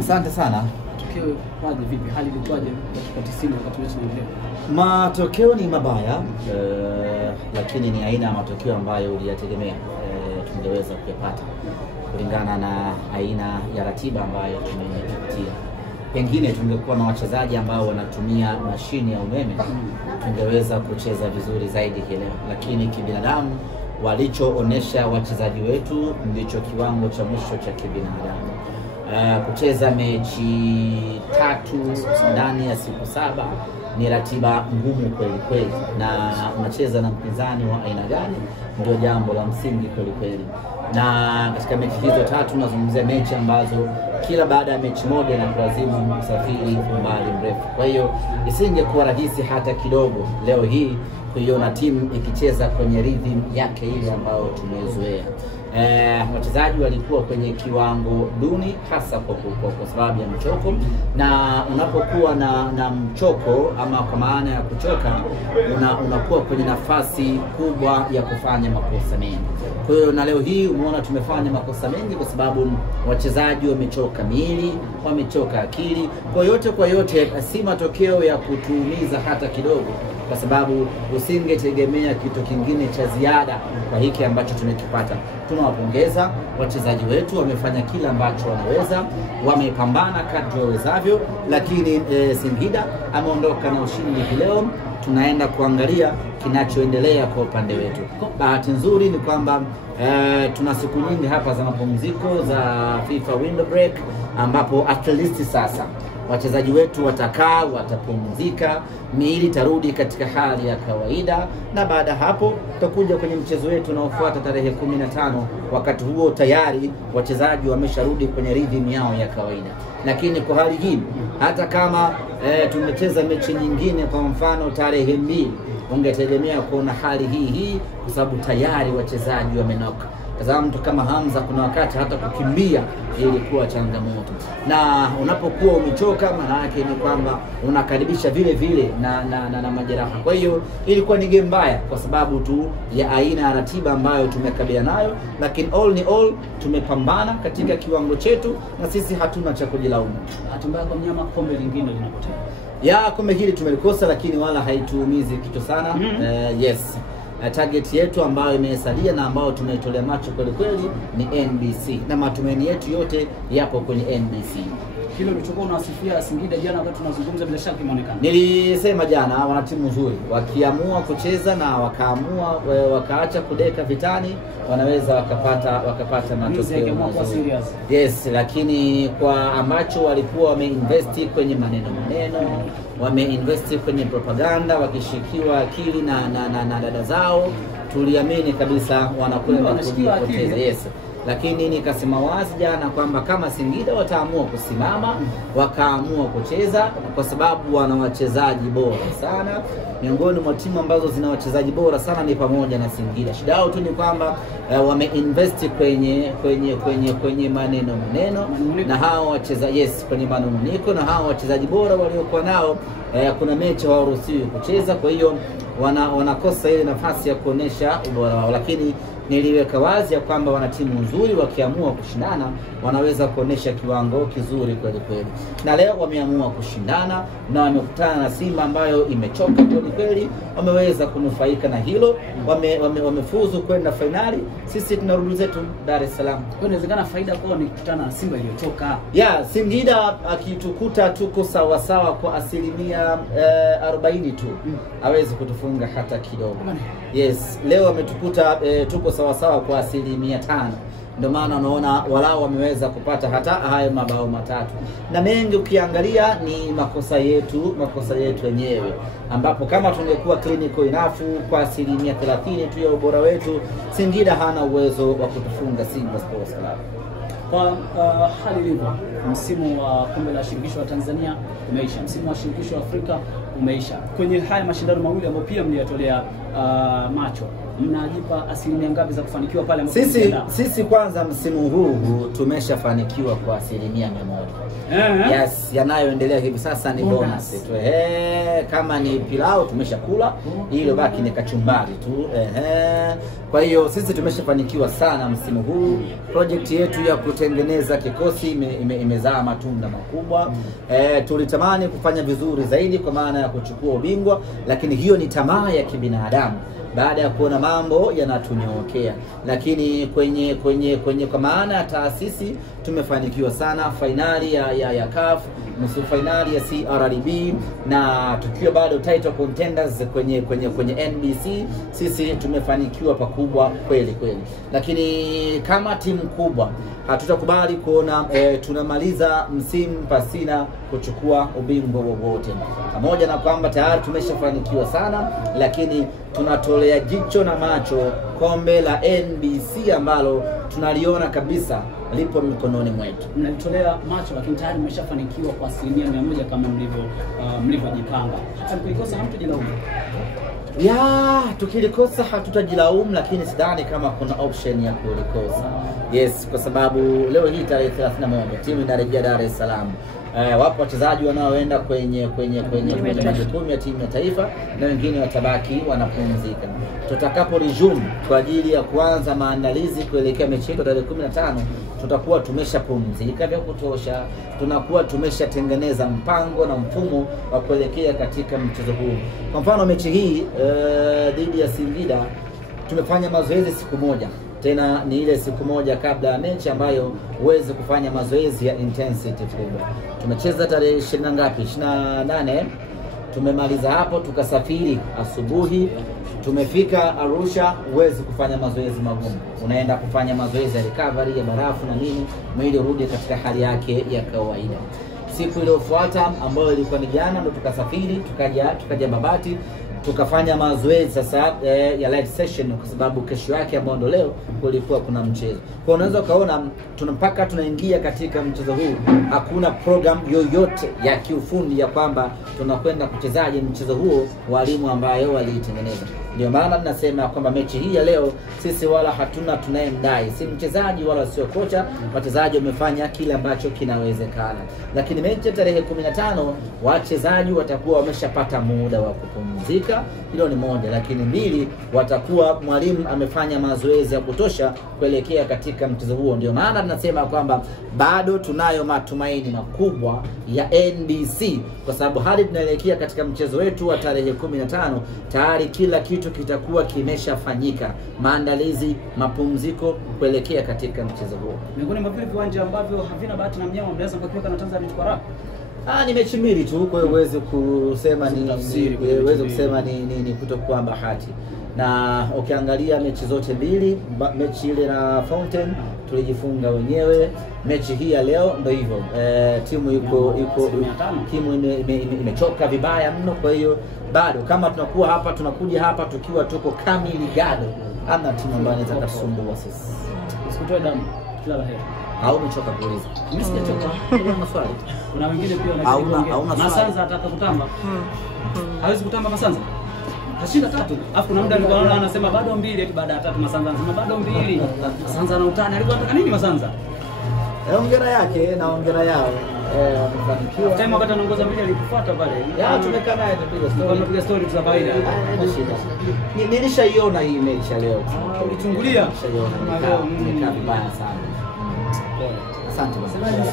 Asante sana. Matokeo kwaje vipi? Hali ilikuwaje dakika 90 wakati mechi inaendelea? Matokeo ni mabaya, lakini ni aina ya matokeo ambayo uliyategemea tungeweza kuyapata kulingana na aina ya ratiba ambayo tumepitia. Pengine tungekuwa na wachezaji ambao wanatumia mashine ya umeme, tungeweza kucheza vizuri zaidi leo, lakini kibinadamu walichoonesha wachezaji wetu ndicho kiwango cha mwisho cha kibinadamu. Kucheza mechi 3 ndani ya siku 7 ni ratiba ngumu kweli kweli, na unacheza na mpinzani wa aina gani ndio jambo la msingi kweli kweli. Na katika mechi hizo 3 nazungumzia mechi ambazo kila baada ya mechi moja na kulazimu usafiri umbali mrefu. Kwa hiyo isingekuwa rahisi hata kidogo leo hii kuiona timu ikicheza kwenye rhythm yake ile ambayo tumezoea. Wachezaji walikuwa kwenye kiwango duni hasa kwa sababu ya mchoko, na unapokuwa na mchoko ama kwa maana ya kuchoka unakuwa kwenye nafasi kubwa ya kufanya makosa mengi. Kwa hiyo na leo hii umeona tumefanya makosa mengi kwa sababu wachezaji wamechoka miili, wamechoka akili. Kwa yote si matokeo ya kutuumiza hata kidogo, kwa sababu usingetegemea kitu kingine cha ziada kwa hiki ambacho tumekipata. Tunawapongeza wachezaji wetu, wamefanya kila ambacho wanaweza, wamepambana kadri wawezavyo, lakini Singida ameondoka na ushindi leo. Tunaenda kuangalia kinachoendelea kwa upande wetu. Bahati nzuri ni kwamba tuna siku nyingi hapa za mapumziko za FIFA window break, ambapo at least sasa wachezaji wetu watakaa, watapumzika, miili tarudi katika hali ya kawaida, na baada hapo tutakuja kwenye mchezo wetu unaofuata tarehe 15. Wakati huo tayari wachezaji wamesharudi kwenye rhythm yao ya kawaida. Lakini kwa hali hii, hata kama tumecheza mechi nyingine kwa mfano tarehe 2, ungetegemea kuona hali hii kwa sababu tayari wachezaji wamenoka. Tazama mtu kama Hamza, kuna wakati hata kukimbia ilikuwa changamoto, na unapokuwa umechoka maana yake ni kwamba unakaribisha vile vile na majeraha. Kwa hiyo ilikuwa ni game mbaya kwa sababu tu ya aina ya ratiba ambayo tumekabiliana nayo, lakini all ni all tumepambana katika kiwango chetu na sisi hatuna cha kujilaumu. Hatimaye kwa mnyama kombe lingine linapotea. Kombe hili tumelikosa, lakini wala haituumizi kitu sana. Yes. Target yetu ambayo imesalia na ambayo tunaitolea macho kweli kweli ni NBC, na matumaini yetu yote yapo kwenye NBC. Kile ulichokuwa unawasifia Singida jana wakati tunazungumza bila shaka imeonekana. Nilisema jana wana timu nzuri, wakiamua kucheza na wakaacha kudeka vitani, wanaweza wakapata matokeo mazuri. Yes, lakini kwa ambacho walikuwa wameinvest kwenye maneno, wameinvest kwenye propaganda, wakishikiwa akili na dada zao, tuliamini kabisa wanakwenda kupoteza. Yes. Lakini nikasema wazi jana kwamba kama Singida wataamua kusimama, wakaamua kucheza, kwa sababu wana wachezaji bora sana. Miongoni mwa timu ambazo zina wachezaji bora sana ni pamoja na Singida. Shida yao tu ni kwamba wameinvest kwenye maneno na hao wachezaji kwenye manunguniko, na hao wachezaji bora waliokuwa nao kuna mechi hawaruhusiwi kucheza. Kwa hiyo wanakosa ile nafasi ya kuonesha ubora wao, lakini niliweka wazi ya kwamba wana timu nzuri, wakiamua kushindana wanaweza kuonesha kiwango kizuri kweli kweli. Na leo wameamua kushindana na wamekutana na Simba ambayo imechoka kweli kweli, wameweza kunufaika na hilo, wamefuzu kwenda finali. Sisi tunarudi zetu Dar es Salaam. Kwa inawezekana faida kwao ni kukutana na Simba iliyochoka. Singida akitukuta tuko sawa kwa 40% tu, hawezi kutufunga hata kidogo. Yes, leo ametukuta tuko sawa kwa 5%. Ndio maana unaona walao wameweza kupata hata hayo mabao 3. Na mengi ukiangalia ni makosa yetu wenyewe, ambapo kama tungekuwa clinical enough kwa 30% tu ya ubora wetu, Singida hana uwezo wa kutufunga Simba Sports Club. Kwa hali ilivyo, msimu wa kombe la shirikisho la Tanzania umeisha, msimu wa shirikisho la Afrika umeisha. Kwenye haya mashindano mawili ambayo pia mliyatolea Macho, mnajipa asilimia ngapi za kufanikiwa pale ambapo sisi kwanza msimu huu tumeshafanikiwa kwa 100%. Yes, yanayoendelea hivi sasa ni bonus tu. Kama ni pilau tumeshakula, hilo baki ni kachumbari tu. Kwa hiyo sisi tumeshafanikiwa sana msimu huu. Project yetu ya kutengeneza kikosi imezaa matunda makubwa. Tulitamani kufanya vizuri zaidi kwa maana ya kuchukua ubingwa, lakini hiyo ni tamaa ya kibinadamu baada ya kuona mambo yanatunyokea. Lakini kwenye kwa maana ya taasisi tumefanikiwa sana. Finali ya CAF, nusu finali ya CRDB, na tukiwa bado title contenders kwenye NBC, sisi tumefanikiwa pakubwa kweli. Lakini kama timu kubwa hatutakubali kuona tunamaliza msimu pasina kuchukua ubingwa wowote. Pamoja na kwamba tayari tumeshafanikiwa sana, lakini tunatolea jicho na macho kombe la NBC ambalo tunaliona kabisa lipo mikononi mwetu. Mnalitolea macho, lakini tayari mmeshafanikiwa kwa 100% kama mlivyojipanga. Hata mkikosa hamtajilaumu. Tukilikosa hatutajilaumu, lakini sidhani kama kuna option ya kulikosa. Yes, kwa sababu leo hii tarehe 31 timu inarejea Dar es Salaam. Wapo wachezaji wanaoenda kwenye majukumu ya timu ya taifa, na wengine watabaki wanapumzika. Tutakapo resume kwa ajili ya kuanza maandalizi kuelekea mechi yetu tarehe 15, tutakuwa tumeshapumzika vya kutosha, tunakuwa tumeshatengeneza mpango na mfumo wa kuelekea katika mchezo huu. Kwa mfano mechi hii dhidi ya Singida tumefanya mazoezi siku moja. Tena ni ile siku moja kabla ya mechi ambayo uweze kufanya mazoezi ya intensity kubwa. Tumecheza tarehe 28. Tumemaliza hapo, tukasafiri asubuhi, tumefika Arusha. Uweze kufanya mazoezi magumu, unaenda kufanya mazoezi ya recovery ya barafu na nini, mwili urudi katika hali yake ya kawaida. Siku iliyofuata ambayo ilikuwa ni jana, ndo tukasafiri tukaja Babati, tukafanya mazoezi sasa ya live session, kwa sababu kesho yake ambayo ndo leo kulikuwa kuna mchezo. Kwa unaweza ukaona mpaka tunaingia katika mchezo huu hakuna program yoyote ya kiufundi ya kwamba tunakwenda kuchezaje mchezo huo walimu ambayo waliitengeneza. Ndio maana tunasema kwamba mechi hii ya leo sisi wala hatuna tunayemdai, si mchezaji wala sio kocha. Wachezaji wamefanya kile ambacho kinawezekana, lakini mechi ya tarehe 15 wachezaji watakuwa wameshapata muda wa kupumzika. Hilo ni moja, lakini mbili, watakuwa mwalimu amefanya mazoezi ya kutosha kuelekea katika mchezo huo. Ndio maana tunasema kwamba bado tunayo matumaini makubwa ya NBC, kwa sababu hadi tunaelekea katika mchezo wetu wa tarehe 15 tayari kila kitu kitakuwa kimeshafanyika, maandalizi, mapumziko kuelekea katika mchezo huo. Miongoni mwa vile viwanja ambavyo havina bahati na mnyama mnaweza kukiweka na Tanzania kwa raha. Ni mechi mbili tu, kwa hiyo uweze kusema ni kutokuwa bahati. Na ukiangalia mechi zote mbili, mechi ile na Fountain tulijifunga wenyewe. Mechi hii ya leo ndio hivyo. Timu timu imechoka vibaya mno. Kwa hiyo bado kama tunakuja hapa tukiwa tuko kamili gado, ana timu ambayo inaweza kusumbua sisi. Usikutoe damu. Kila la heri. Au umechoka kuuliza? Mimi sijachoka. Kuna maswali. Kuna wengine pia wanasema Masanza ataka kutamba. Hawezi kutamba Masanza. Kashinda 3. Alafu kuna muda alikuwa anaona anasema bado 2, eti baada ya 3 Masanza anasema bado 2. Masanza na utani alikuwa anataka nini Masanza? Hongera yake na hongera yao. Wamefanikiwa. Time wakati anaongoza mbili alikufuata pale. Tumekaa naye tupiga story za kawaida. Nilishaiona hii mechi leo. Ulichungulia? Nilishaiona. Nimekaa vibaya sana. Asante bwana.